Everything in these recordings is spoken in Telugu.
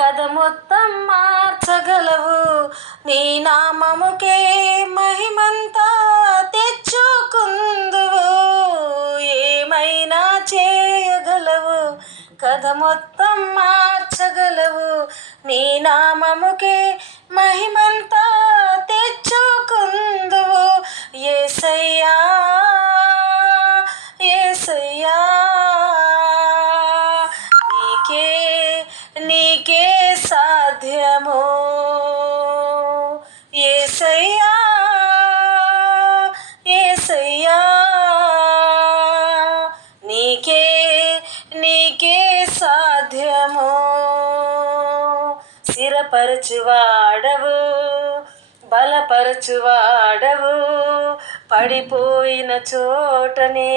కథ మొత్తం మార్చగలవు. నీ నామముకే మహిమంతా తెచ్చుకుందువు. ఏమైనా చేయగలవు, కథ మొత్తం మార్చగలవు. నీ నామముకే మహిమంతా తెచ్చుకుందువు. యేసయ్యా యేసయ్యా, నీకే సాధ్యము. యేసయ్యా యేసయ్యా, నీకే సాధ్యము. స్థిరపరచువాడవు, బలపరచువాడవు, పడిపోయిన చోటనే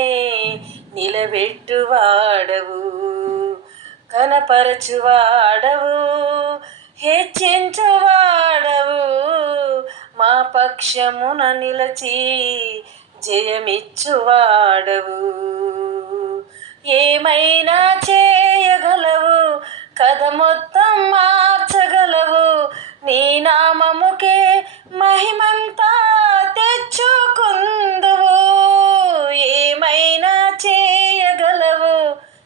నిలబెట్టువాడవు. కనపరచువాడవు, హెచ్చించువాడవు, మా పక్షమున నిలచి జయమిచ్చువాడవు. ఏమైనా చేయగలవు, కథ మొత్తం మార్చగలవు. నీ నామముకే మహిమంతా తెచ్చుకుందువు. ఏమైనా చేయగలవు,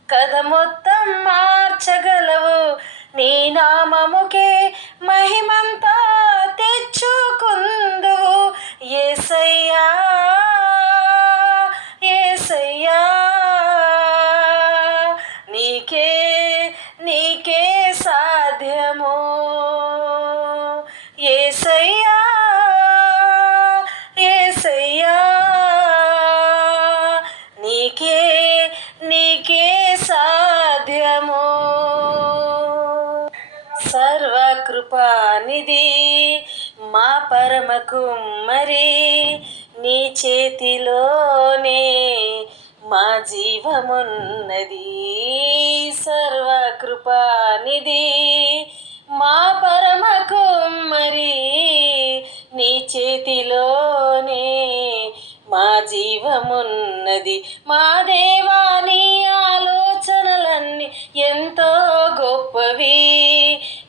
కథ మొత్తం మార్చగలవు. నీ నామముకే మహిమంతా తెచ్చుకుందువు. యేసయ్యా యేసయ్యా, నీకే సాధ్యము. యేసయ్యా యేసయ్యా, నీకే సాధ్యము. సర్వకృపానిధి మా పరమ కుమ్మరి, నీ చేతిలోనే మా జీవమున్నది. సర్వకృపానిధి మా పరమ కుమ్మరి, నీ చేతిలోనే మా జీవమున్నది. మా దేవా, నీ ఆలోచనలన్నీ ఎంతో గొప్పవి.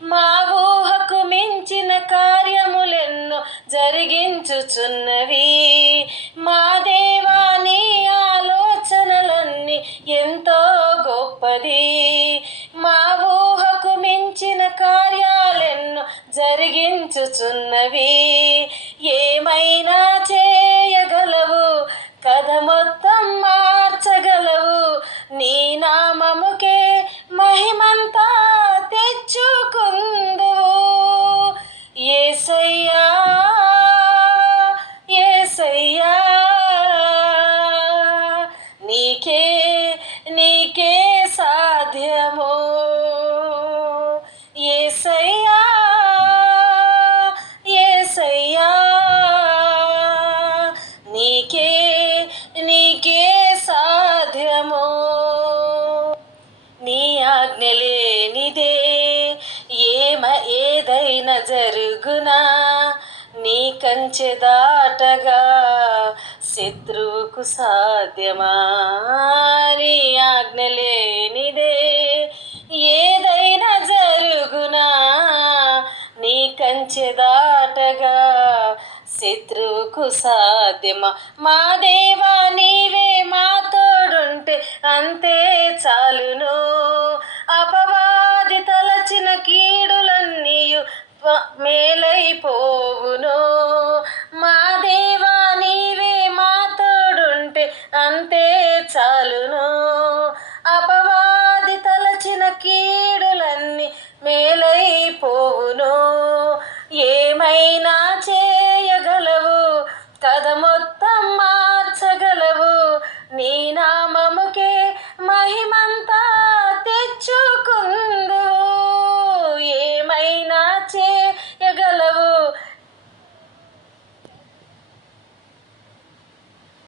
మా ఊహకు మించిన కార్యములెన్నో జరిగించుచున్నవి. మా దేవా, నీ ఆలోచనలన్నీ ఎంతో గొప్పది. మా ఊహకు మించిన కార్యాలెన్నో జరిగించుచున్నవి. ఏమైనా చేయగలవు, కథ మొత్తం మార్చగలవు. నీ నామముకే మహిమంతా తెచ్చుకుందువు. యేసయ్యా యేసయ్యా, నీకే సాధ్యము. యేసయ్యా యేసయ్యా, నీకే సాధ్యము. నీ ఆజ్ఞ లేనిదే ఏదైనా జరుగునా. నీ కంచె దాటగా శత్రువుకు సాధ్యమా. నీ ఆజ్ఞ లేనిదే ఏదైనా జరుగునా. నీ కంచె దాటగా శత్రువుకు సాధ్యమా. మా దేవా, నీవే మా తోడుంటే అంతే చాలును. అపవాది తలచిన కీడులన్నీయు మేలైపోవును. మా దేవా, నీవే మా తోడుంటే అంతే చాలును. అపవాది తలచిన కీడులన్నీ మేలైపోవును.